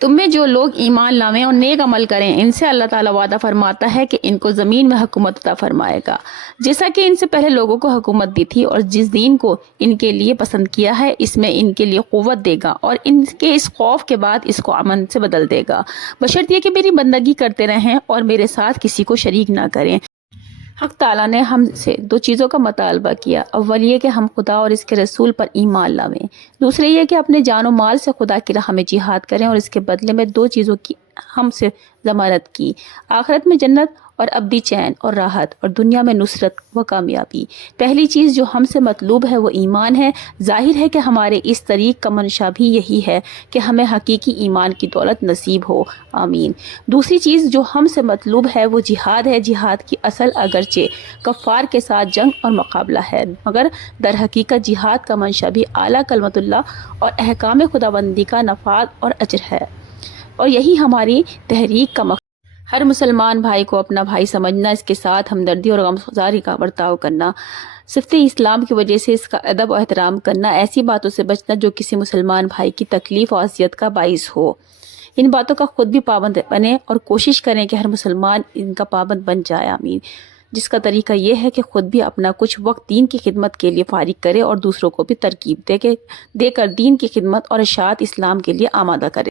تم میں جو لوگ ایمان لائیں اور نیک عمل کریں ان سے اللہ تعالیٰ وعدہ فرماتا ہے کہ ان کو زمین میں حکومت عطا فرمائے گا، جیسا کہ ان سے پہلے لوگوں کو حکومت دی تھی، اور جس دین کو ان کے لیے پسند کیا ہے اس میں ان کے لیے قوت دے گا، اور ان کے اس خوف کے بعد اس کو امن سے بدل دے گا، بشرط یہ کہ میری بندگی کرتے رہیں اور میرے ساتھ کسی کو شریک نہ کریں۔ حق تعالیٰ نے ہم سے دو چیزوں کا مطالبہ کیا، اول یہ کہ ہم خدا اور اس کے رسول پر ایمان لاویں، دوسرے یہ کہ اپنے جان و مال سے خدا کی راہ میں جہاد کریں، اور اس کے بدلے میں دو چیزوں کی ہم سے ضمانت کی، آخرت میں جنت اور ابدی چین اور راحت، اور دنیا میں نصرت و کامیابی۔ پہلی چیز جو ہم سے مطلوب ہے وہ ایمان ہے۔ ظاہر ہے کہ ہمارے اس طریق کا منشا بھی یہی ہے کہ ہمیں حقیقی ایمان کی دولت نصیب ہو، آمین۔ دوسری چیز جو ہم سے مطلوب ہے وہ جہاد ہے۔ جہاد کی اصل اگرچہ کفار کے ساتھ جنگ اور مقابلہ ہے، مگر در حقیقت جہاد کا منشا بھی اعلیٰ کلمت اللہ اور احکام خداوندی کا نفاذ اور اجر ہے، اور یہی ہماری تحریک کا مقصد۔ ہر مسلمان بھائی کو اپنا بھائی سمجھنا، اس کے ساتھ ہمدردی اور غمگساری کا برتاؤ کرنا، صفت اسلام کی وجہ سے اس کا ادب و احترام کرنا، ایسی باتوں سے بچنا جو کسی مسلمان بھائی کی تکلیف اور اذیت کا باعث ہو۔ ان باتوں کا خود بھی پابند بنیں اور کوشش کریں کہ ہر مسلمان ان کا پابند بن جائے، آمین۔ جس کا طریقہ یہ ہے کہ خود بھی اپنا کچھ وقت دین کی خدمت کے لیے فارغ کرے اور دوسروں کو بھی ترغیب دے کر دین کی خدمت اور اشاعت اسلام کے لیے آمادہ کرے۔